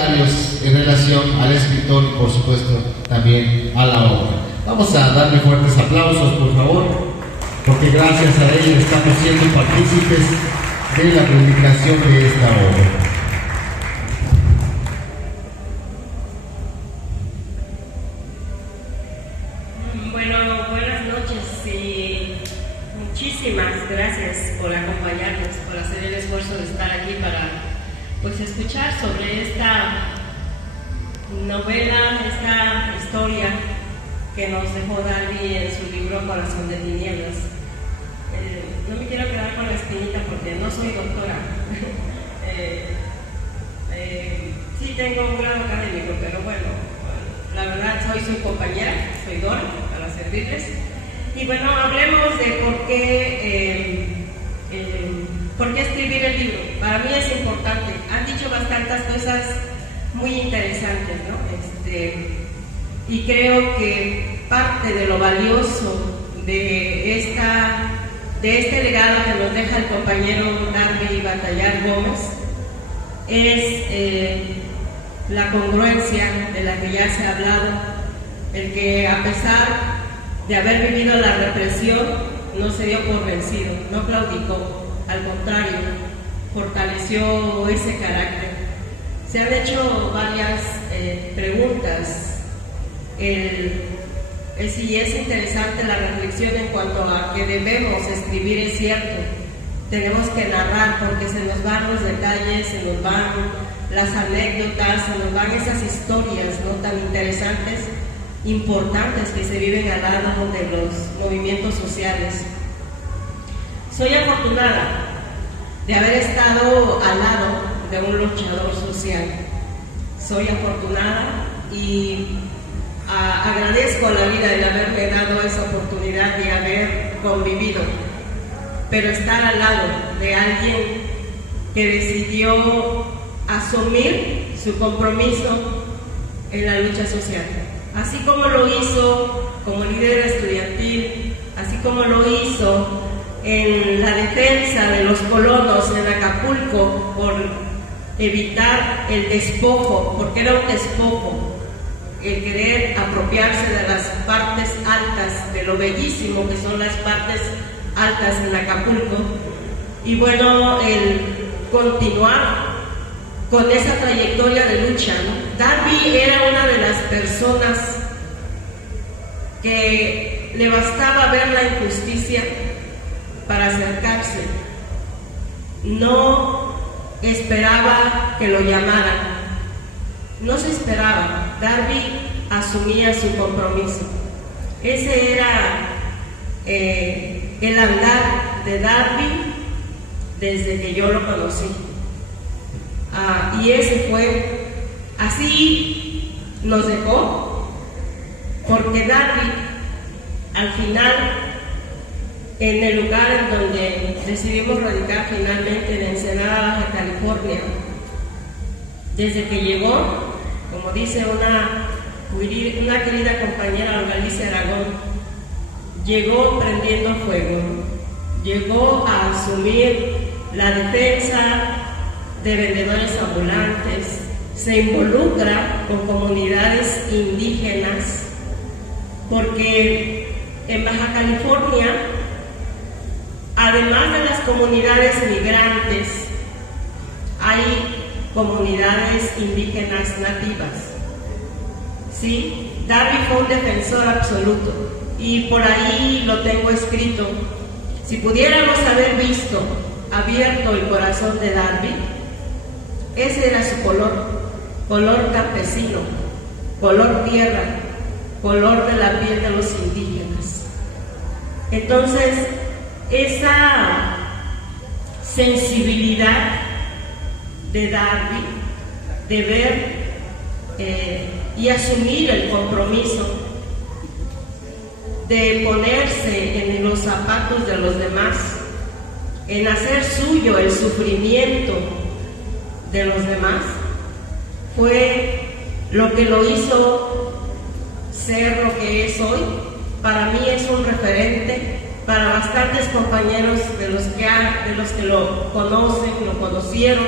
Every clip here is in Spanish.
comentarios en relación al escritor y por supuesto también a la obra. Vamos a darle fuertes aplausos, por favor, porque gracias a él estamos siendo partícipes de la publicación de esta obra. Muchísimas gracias por acompañarnos, por hacer el esfuerzo de estar aquí para escuchar sobre esta novela, esta historia que nos dejó Darby en su libro Corazón de Tinieblas. No me quiero quedar con la espinita porque no soy doctora. Sí tengo un grado académico, pero bueno, la verdad soy su compañera, soy Dora, para servirles. Y bueno, hablemos de por qué escribir el libro. Para mí es importante. Han dicho bastantes cosas muy interesantes, ¿no? Y creo que parte de lo valioso de este legado que nos deja el compañero Darby Batallar Gómez es la congruencia de la que ya se ha hablado, el que a pesar de haber vivido la represión, no se dio por vencido, no claudicó, al contrario, fortaleció ese carácter. Se han hecho varias preguntas. Si es interesante la reflexión en cuanto a que debemos escribir, es cierto, tenemos que narrar porque se nos van los detalles, se nos van las anécdotas, se nos van esas historias no tan interesantes, importantes que se viven al lado de los movimientos sociales. Soy afortunada de haber estado al lado de un luchador social. Soy afortunada y agradezco a la vida el haberme dado esa oportunidad de haber convivido, pero estar al lado de alguien que decidió asumir su compromiso en la lucha social. Así como lo hizo como líder estudiantil, así como lo hizo en la defensa de los colonos en Acapulco por evitar el despojo, porque era un despojo, el querer apropiarse de las partes altas, de lo bellísimo que son las partes altas en Acapulco, y bueno, el continuar con esa trayectoria de lucha, ¿no? Darby era una de las personas que le bastaba ver la injusticia para acercarse. No esperaba que lo llamaran, no se esperaba. Darby asumía su compromiso. Ese era el andar de Darby desde que yo lo conocí. Y ese fue, así nos dejó, porque Darby, al final, en el lugar en donde decidimos radicar finalmente, en Ensenada, Baja California, desde que llegó, como dice una querida compañera, Galicia Aragón, llegó prendiendo fuego, llegó a asumir la defensa de vendedores ambulantes, se involucra con comunidades indígenas, porque en Baja California, además de las comunidades migrantes, hay comunidades indígenas nativas. ¿Sí? Darby fue un defensor absoluto, y por ahí lo tengo escrito. Si pudiéramos haber visto abierto el corazón de Darby, ese era su color campesino, color tierra, color de la piel de los indígenas. Entonces, esa sensibilidad de Darby de ver y asumir el compromiso de ponerse en los zapatos de los demás, en hacer suyo el sufrimiento de los demás, fue lo que lo hizo ser lo que es hoy. Para mí es un referente, para bastantes compañeros de los que lo conocen, lo conocieron,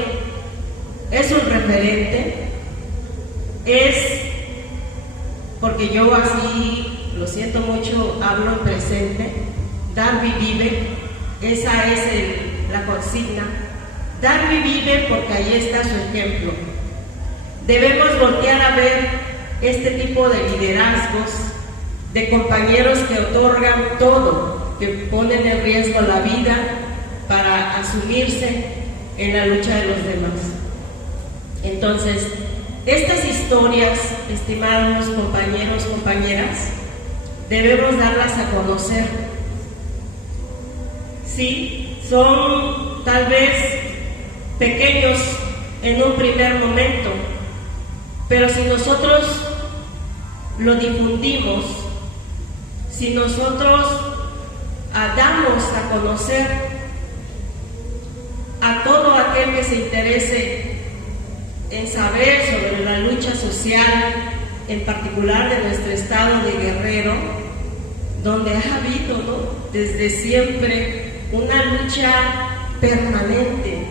es un referente, es, porque yo así, lo siento mucho, hablo en presente, Darby vive, esa es la consigna. Darby vive porque ahí está su ejemplo. Debemos voltear a ver este tipo de liderazgos, de compañeros que otorgan todo, que ponen en riesgo la vida para asumirse en la lucha de los demás. Entonces, estas historias, estimados compañeros, compañeras, debemos darlas a conocer. Sí, son tal vez pequeños en un primer momento, pero si nosotros lo difundimos, si nosotros damos a conocer a todo aquel que se interese en saber sobre la lucha social, en particular de nuestro estado de Guerrero, donde ha habido, ¿no?, desde siempre una lucha permanente.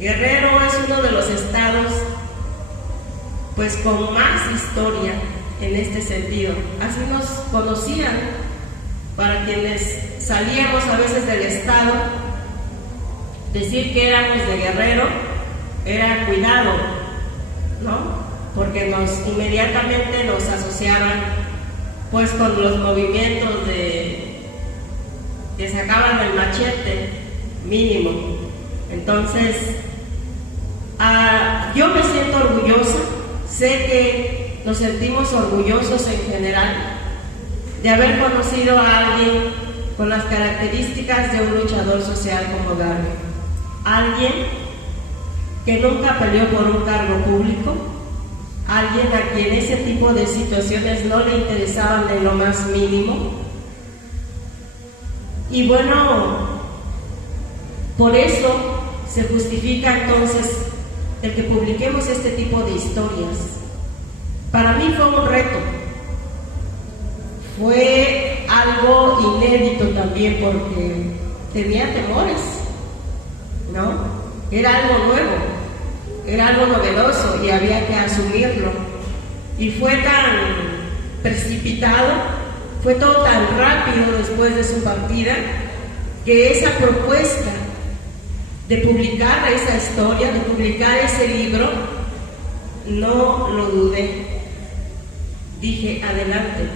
Guerrero es uno de los estados pues con más historia en este sentido. Así nos conocían, para quienes salíamos a veces del estado, decir que éramos de Guerrero era cuidado, ¿no? Porque inmediatamente nos asociaban pues con los movimientos que sacaban el machete mínimo. Entonces, yo me siento orgullosa, sé que nos sentimos orgullosos en general de haber conocido a alguien con las características de un luchador social como Darby. Alguien que nunca peleó por un cargo público, alguien a quien ese tipo de situaciones no le interesaban de lo más mínimo. Y bueno, por eso se justifica entonces el que publiquemos este tipo de historias. Para mí fue un reto, fue algo inédito también porque tenía temores, ¿no? Era algo nuevo, era algo novedoso y había que asumirlo. Y fue tan precipitado, fue todo tan rápido después de su partida, que esa propuesta de publicar esa historia, de publicar ese libro, no lo dudé. Dije, adelante.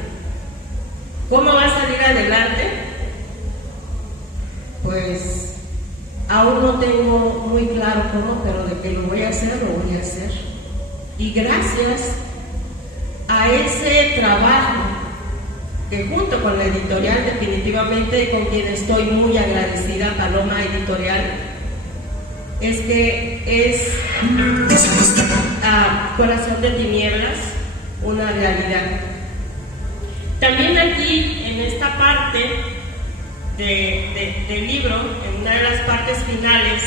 ¿Cómo va a salir adelante? Pues aún no tengo muy claro cómo, pero de que lo voy a hacer, lo voy a hacer. Y gracias a ese trabajo, que junto con la editorial, definitivamente con quien estoy muy agradecida, Paloma Editorial, es que es Corazón de Tinieblas una realidad. También aquí, en esta parte del libro, en una de las partes finales,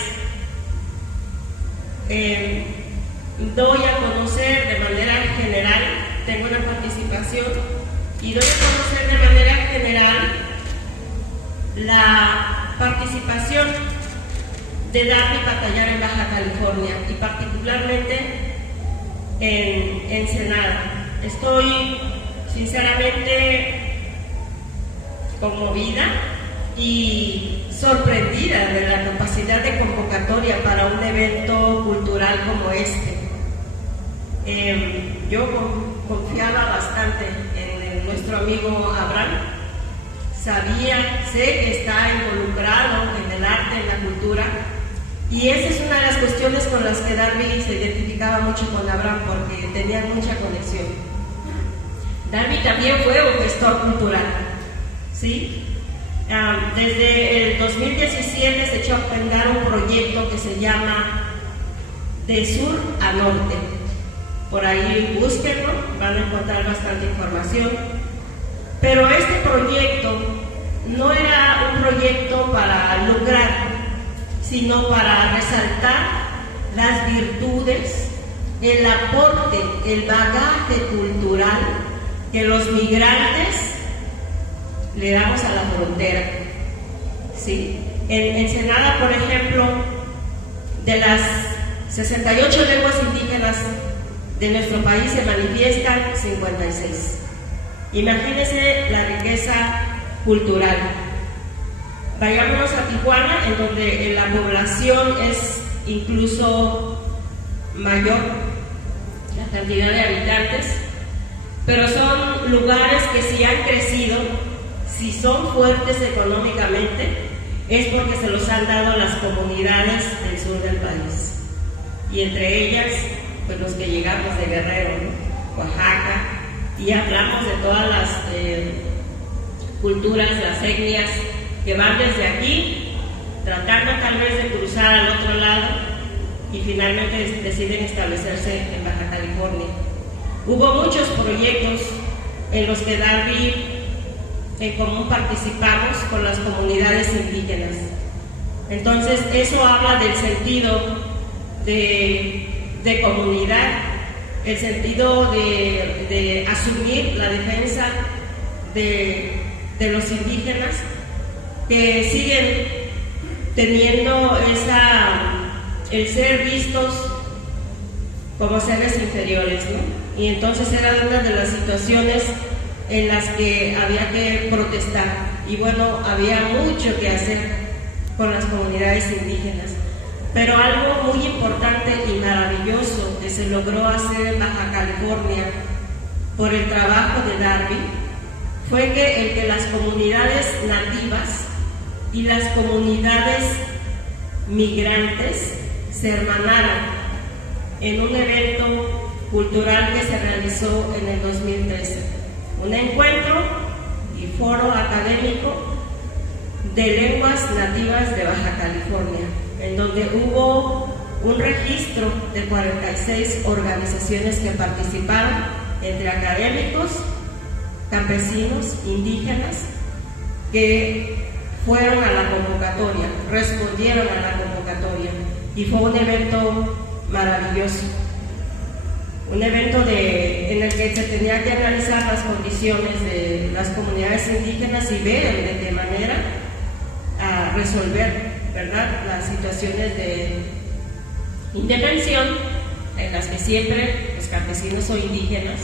doy a conocer de manera general, tengo una participación y doy a conocer de manera general la participación de Darby Batallar en Baja California y particularmente en Ensenada. Estoy sinceramente conmovida y sorprendida de la capacidad de convocatoria para un evento cultural como este. Yo confiaba bastante en nuestro amigo Abraham, sé que está involucrado en el arte, en la cultura, y esa es una de las cuestiones con las que Darby se identificaba mucho con Abraham, porque tenían mucha conexión. Darby también fue un gestor cultural, ¿sí? Desde el 2017 se echó a andar un proyecto que se llama De Sur a Norte. Por ahí búsquenlo, van a encontrar bastante información. Pero este proyecto no era un proyecto para lucrar, sino para resaltar las virtudes, el aporte, el bagaje cultural que los migrantes le damos a la frontera, ¿sí? En Ensenada, por ejemplo, de las 68 lenguas indígenas de nuestro país se manifiestan 56. Imagínense la riqueza cultural. Vayámonos a Tijuana, en donde la población es incluso mayor, la cantidad de habitantes, pero son lugares que si han crecido, si son fuertes económicamente, es porque se los han dado las comunidades del sur del país. Y entre ellas, pues los que llegamos de Guerrero, ¿no? Oaxaca, y hablamos de todas las culturas, las etnias que van desde aquí, tratando tal vez de cruzar al otro lado y finalmente deciden establecerse en Baja California. Hubo muchos proyectos en los que Darby en común participamos con las comunidades indígenas. Entonces, eso habla del sentido de comunidad, el sentido de asumir la defensa de los indígenas, que siguen teniendo el ser vistos como seres inferiores, ¿no? Y entonces era una de las situaciones en las que había que protestar. Y bueno, había mucho que hacer con las comunidades indígenas. Pero algo muy importante y maravilloso que se logró hacer en Baja California por el trabajo de Darby fue que las comunidades nativas y las comunidades migrantes se hermanaran en un evento cultural que se realizó en el 2013. Un encuentro y foro académico de lenguas nativas de Baja California, en donde hubo un registro de 46 organizaciones que participaron, entre académicos, campesinos, indígenas, que fueron a la convocatoria, respondieron a la convocatoria, y fue un evento maravilloso. Un evento en el que se tenía que analizar las condiciones de las comunidades indígenas y ver de qué manera resolver, ¿verdad?, las situaciones de indefensión en las que siempre los campesinos o indígenas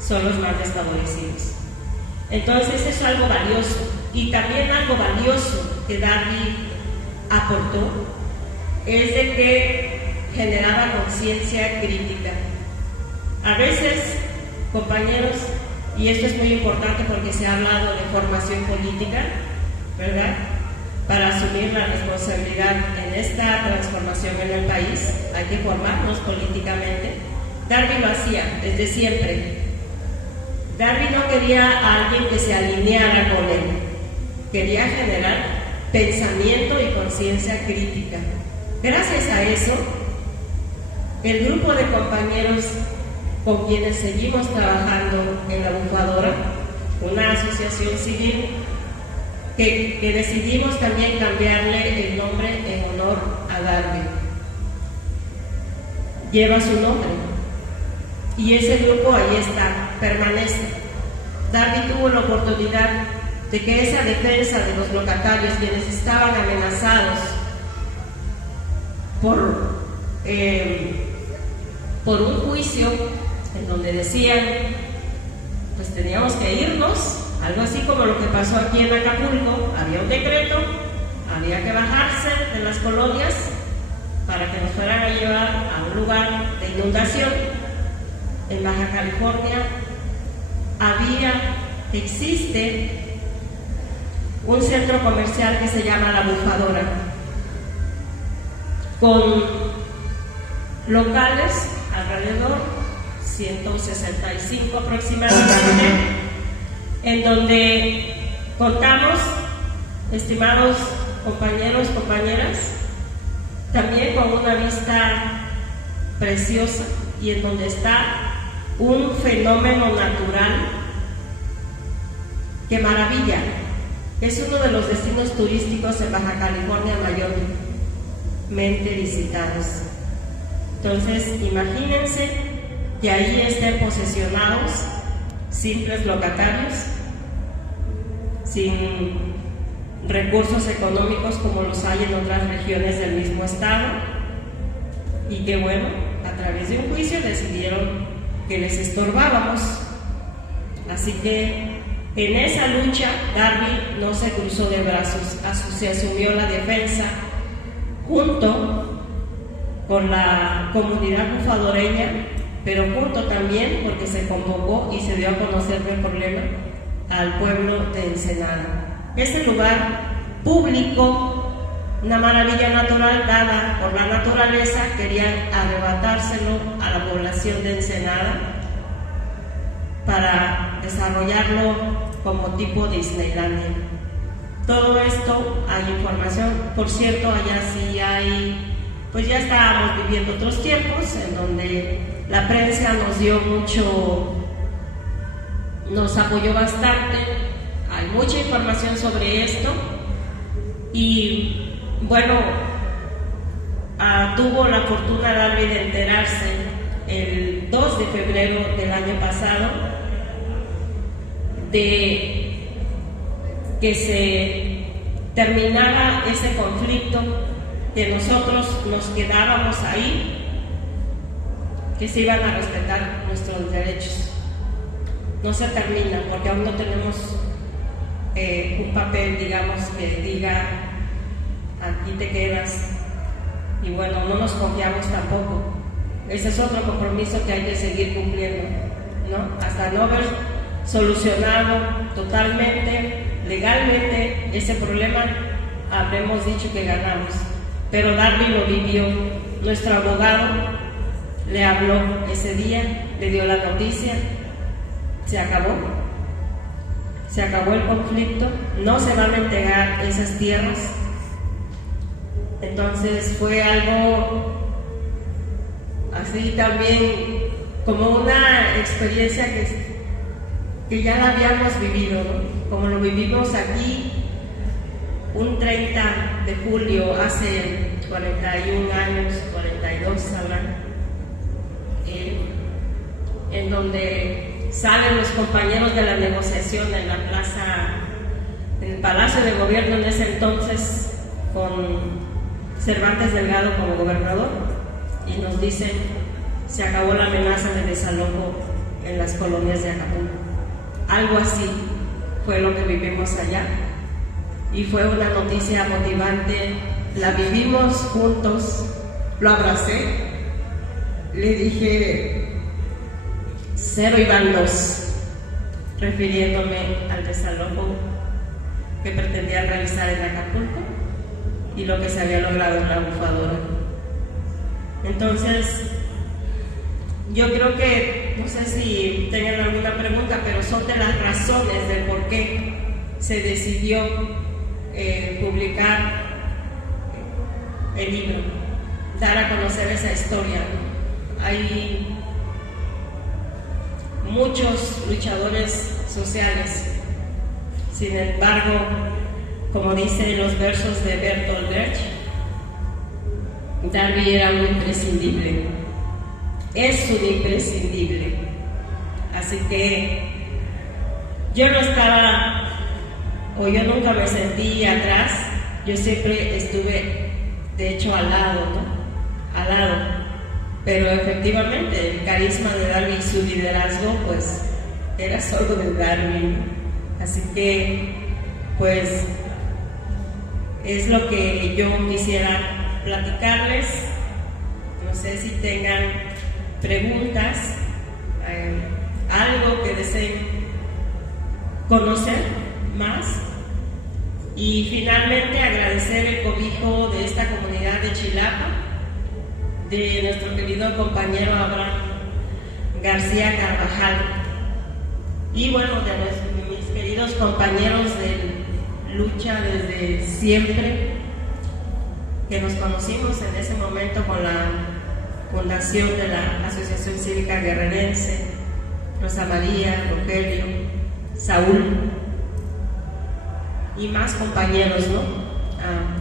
son los más desfavorecidos. Entonces es algo valioso, y también algo valioso que Darby aportó es de que generaba conciencia crítica. A veces, compañeros, y esto es muy importante porque se ha hablado de formación política, ¿verdad?, para asumir la responsabilidad en esta transformación en el país, hay que formarnos políticamente. Darby lo hacía desde siempre. Darby no quería a alguien que se alineara con él, quería generar pensamiento y conciencia crítica. Gracias a eso, el grupo de compañeros con quienes seguimos trabajando en la Bufadora, una asociación civil que decidimos también cambiarle el nombre en honor a Darby. Lleva su nombre y ese grupo ahí está, permanece. Darby tuvo la oportunidad de que esa defensa de los locatarios, quienes estaban amenazados por un juicio en donde decían, pues teníamos que irnos, algo así como lo que pasó aquí en Acapulco, había un decreto, había que bajarse de las colonias para que nos fueran a llevar a un lugar de inundación. En Baja California existe un centro comercial que se llama La Bufadora, con locales alrededor 165 aproximadamente, en donde contamos, estimados compañeros, compañeras, también con una vista preciosa, y en donde está un fenómeno natural que maravilla. Es uno de los destinos turísticos en Baja California mayormente visitados. Entonces, imagínense que ahí estén posesionados simples locatarios, sin recursos económicos como los hay en otras regiones del mismo estado, y que bueno, a través de un juicio decidieron que les estorbábamos. Así que en esa lucha Darby no se cruzó de brazos, se asumió la defensa junto con la comunidad bufadoreña, pero junto también, porque se convocó y se dio a conocer el problema, al pueblo de Ensenada. Este lugar público, una maravilla natural dada por la naturaleza, querían arrebatárselo a la población de Ensenada para desarrollarlo como tipo Disneylandia. Todo esto hay información, por cierto, allá sí hay, pues ya estábamos viviendo otros tiempos en donde la prensa nos dio mucho, nos apoyó bastante, hay mucha información sobre esto y bueno, tuvo la fortuna Darby de enterarse el 2 de febrero del año pasado de que se terminaba ese conflicto, que nosotros nos quedábamos ahí, que se iban a respetar nuestros derechos. No se termina porque aún no tenemos un papel, digamos, que diga aquí te quedas, y bueno, no nos confiamos tampoco. Ese es otro compromiso que hay que seguir cumpliendo, ¿no? Hasta no haber solucionado totalmente, legalmente ese problema, habremos dicho que ganamos. Pero Darby lo vivió. Nuestro abogado le habló ese día, le dio la noticia, se acabó el conflicto, no se van a entregar esas tierras. Entonces fue algo así también como una experiencia que ya la habíamos vivido, ¿no? Como lo vivimos aquí un 30 de julio hace 41 años, 42 habrán, en donde salen los compañeros de la negociación en la plaza, en el Palacio de Gobierno en ese entonces, con Cervantes Delgado como gobernador, y nos dicen: se acabó la amenaza de desalojo en las colonias de Acapulco. Algo así fue lo que vivimos allá, y fue una noticia motivante. La vivimos juntos, lo abracé, le dije 0 y van 2, refiriéndome al desalojo que pretendía realizar en Acapulco y lo que se había logrado en la bufadora. Entonces, yo creo que, no sé si tengan alguna pregunta, pero son de las razones del por qué se decidió publicar el libro, dar a conocer esa historia. Hay muchos luchadores sociales, sin embargo, como dicen los versos de Bertolt Brecht, Darby era un imprescindible, es un imprescindible. Así que yo no estaba, o yo nunca me sentí atrás, yo siempre estuve, de hecho, al lado, ¿no? Al lado. Pero efectivamente el carisma de Darby y su liderazgo, pues, era solo de Darby. Así que, pues, es lo que yo quisiera platicarles. No sé si tengan preguntas, algo que deseen conocer más. Y finalmente agradecer el cobijo de esta comunidad de Chilapa, de nuestro querido compañero Abraham García Carvajal, y bueno, de mis queridos compañeros de lucha desde siempre, que nos conocimos en ese momento con la fundación de la Asociación Cívica Guerrerense, Rosa María, Rogelio, Saúl y más compañeros, ¿no?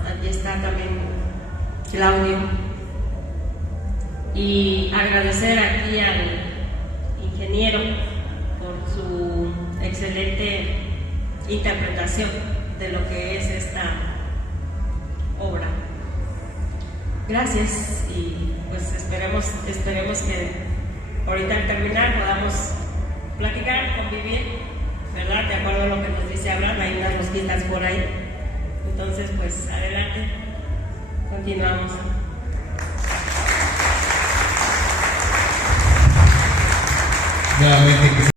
Aquí está también Claudio. Y agradecer aquí al ingeniero por su excelente interpretación de lo que es esta obra. Gracias y pues esperemos que ahorita al terminar podamos platicar, convivir, ¿verdad? De acuerdo a lo que nos dice Abraham, hay unas rosquitas por ahí. Entonces, pues adelante, continuamos. Nuevamente que